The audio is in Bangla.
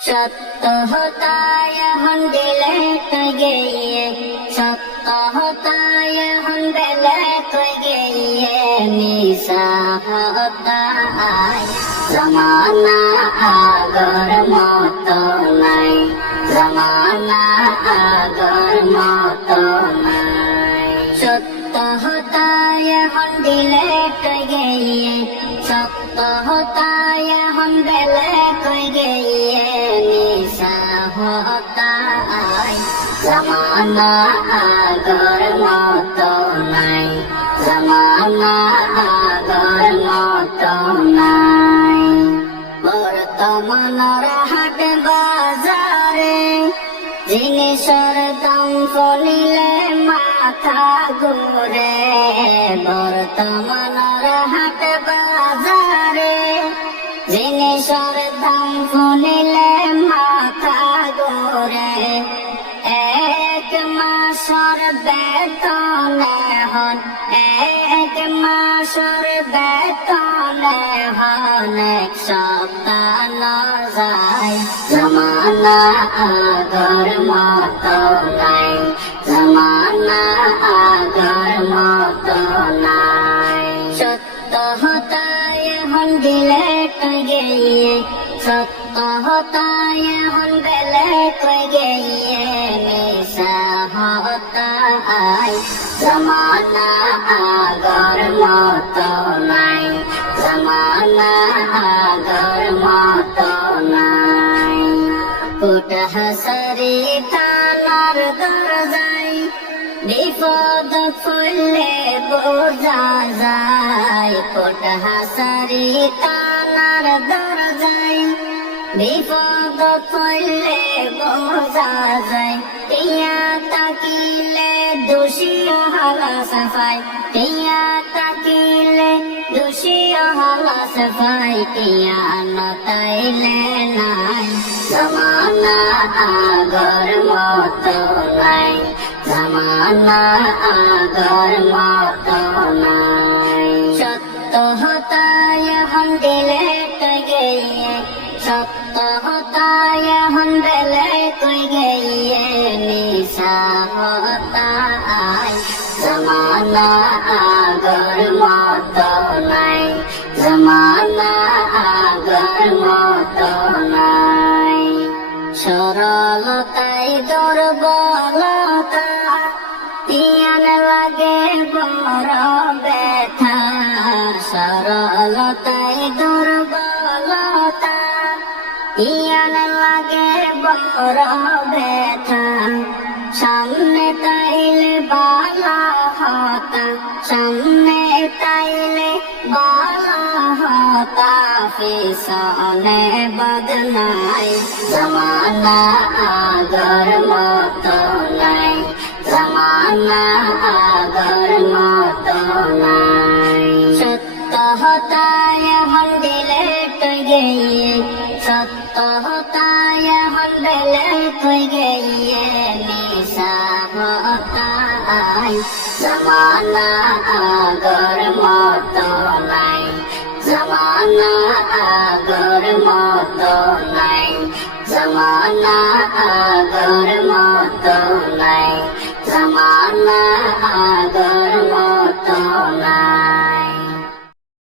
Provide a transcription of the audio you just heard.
सत्य होता हम दिले तो गए, सत्य होता हम दिले तो गए, मिसा होता जमाना आगर मतो नहीं, जमाना आगर मतो नहीं। सत्य होता हम दिले तो गए, सत्य होता हम दिले तो गए, मिसा होता जमाना आगर मतो नहीं, जमाना आगर मतो नहीं। बर्तमानर हाट बाजारे जिनिसर दाम শুনিলে মাথা ঘুরে, বর্তমানর হাট বাজারে জিনিসের দাম শুনিলে মাথা ঘুরে। এক মাসের বেতনে হন, এক মাসের বেতনে হন এক সপ্তাহ না যায়, জমানা আগর মতো নাই, জমানা আগর মতো নাই। সত্য হতায় হন দিলে তো গিয়ে, সত্য হতায় হন দিলে তো গিয়ে, মিশা হতায় জমানা আগর মতো নাই, জমানা আগর মতো নাই। কোট হাসারি থানার দরজায় বিপদ ফুললে বোঝা যায়, কোট হাসারি থানার দরজায় বিপদ ফুললে বোঝা যায়। টিয়া তাকিলে দোষী হালা সাফাই, টিয়া তাকিলে দোষী হালা সাফাই, টিয়া নতাইলে নাই, জমানা আগর মতো নাই, জমানা আগর মতো নাই। সত্য হতায় হম দিলে তো গিয়ে, সত্য হতায় হম দিলে তো গিয়ে, মিশা হতায় জমানা আগর মতো নাই, জমানা আগর মতো নাই। সরলতায় দুর্বলতা তিয়ান লাগে বড় ব্যথা, সরলতায় দুর্বলতা তিয়ান লাগে বড় ব্যথা। সামনে তাইলে বালা হতা, সামনে তাইলে বালা হতা, পিছনে বদনাই, জমানা আগর মতো নাই, জমানা আগর মতো নাই। সত্য হতায় হম দিলে তো গিয়ে, সত্য হতায় হম দিলে তো গিয়ে, মিশা হতায় জমানা আগর মতো নাই, জমানা আগর মতো নাই, জমানা আগর মতো নাই, জমানা আগর